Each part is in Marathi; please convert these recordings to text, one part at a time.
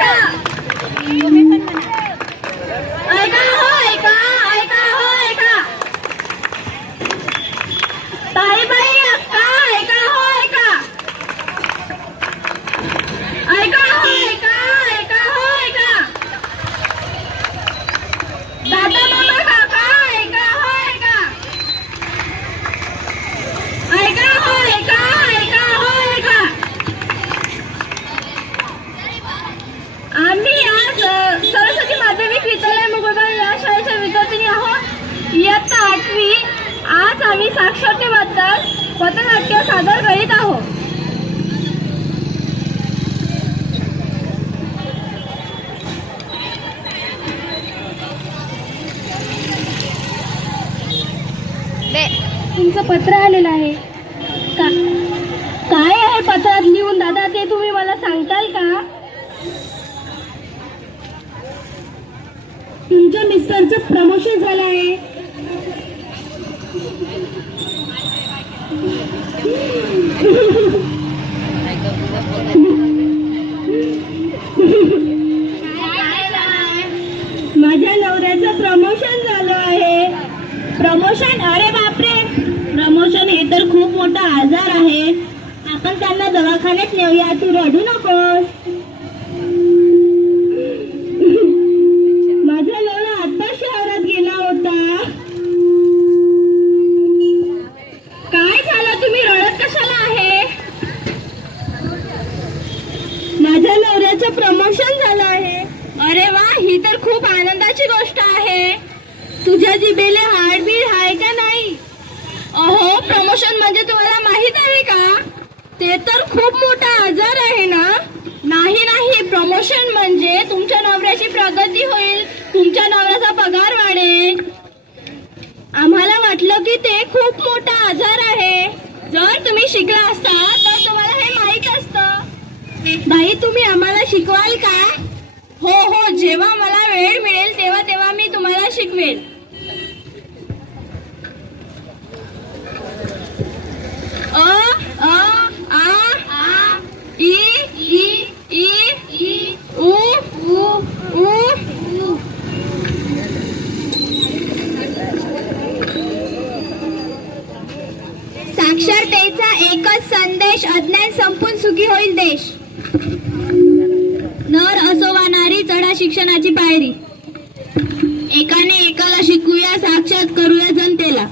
ऐका ऐका हो ऐका ऐका हो ऐका ताईबाई अक्का ऐका हो ऐका ऐका हो ऐका ऐका हो ऐका दादा मामा काका ऐका हो ऐका ऐका हो ऐका ऐका हो ऐका आम्ही आज सरस्वती माध्यमिक विद्यालय मुगळगाव या शाळेच्या विद्यार्थिनी आहोत इयत्ता 8वी आज आम्ही साक्षरतेबद्दल पथनाट्य सादर करीत आहोत तुमचं पत्र आलेलं आहे काय आहे पत्रात लिहून दादा ते तुम्ही मला सांगताल का तुमच्या मिस्टरचं प्रमोशन झालं आहे माझ्या नवऱ्याचं प्रमोशन झालं आहे प्रमोशन अरे बापरे प्रमोशन हे तर खूप मोठा आजार आहे आपण त्यांना दवाखान्यात नेऊया तू रडू नकोस माझा नवरा आता शहरात गेला होता काय झालं तुम्ही रडत कशाला आहे माझ्या नवऱ्याचं प्रमोशन झालं आहे अरे वा ही तर खूप आनंदाची गोष्ट आहे तुझ्या जिभेले हाडबीड आहे का नाही अहो प्रमोशन म्हणजे तुम्हाला माहित आहे का ते तर खूप मोठा आजार आहे ना नाही नाही प्रमोशन म्हणजे तुमच्या नवऱ्याची प्रगती होईल तुमच्या नवऱ्याचा पगार वाढेल आम्हाला वाटलं की ते खूप मोठा आजार आहे जर तुम्ही शिकला असता तर तुम्हाला हे माहित असतं बाई तुम्ही आम्हाला शिकवाल का हो हो जेव्हा मला वेळ मिळेल तेव्हा तेव्हा मी तुम्हाला शिकवेल अ अ आ आ ई ई ई ई उ उ उ साक्षरतेचा एकच संदेश अज्ञान संपून सुखी होईल देश नर असो वा नारी चढा शिक्षणाची पायरी एकाने एकाला शिकूया साक्षात करूया जनतेला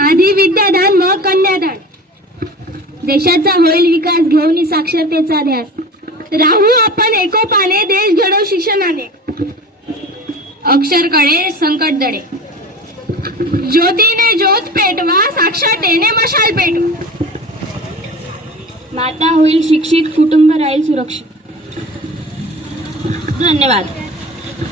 आधी विद्यादान मग कन्यादान देशाचा होईल विकास घेऊन साक्षरतेचा ध्यास राहू आपण एकोपाने देश घडवू शिक्षणाने अक्षर कळे संकट दडे ज्योतीने ज्योत पेटवा साक्षरतेने मशाल पेटवा माता होईल शिक्षित कुटुंब राहील सुरक्षित धन्यवाद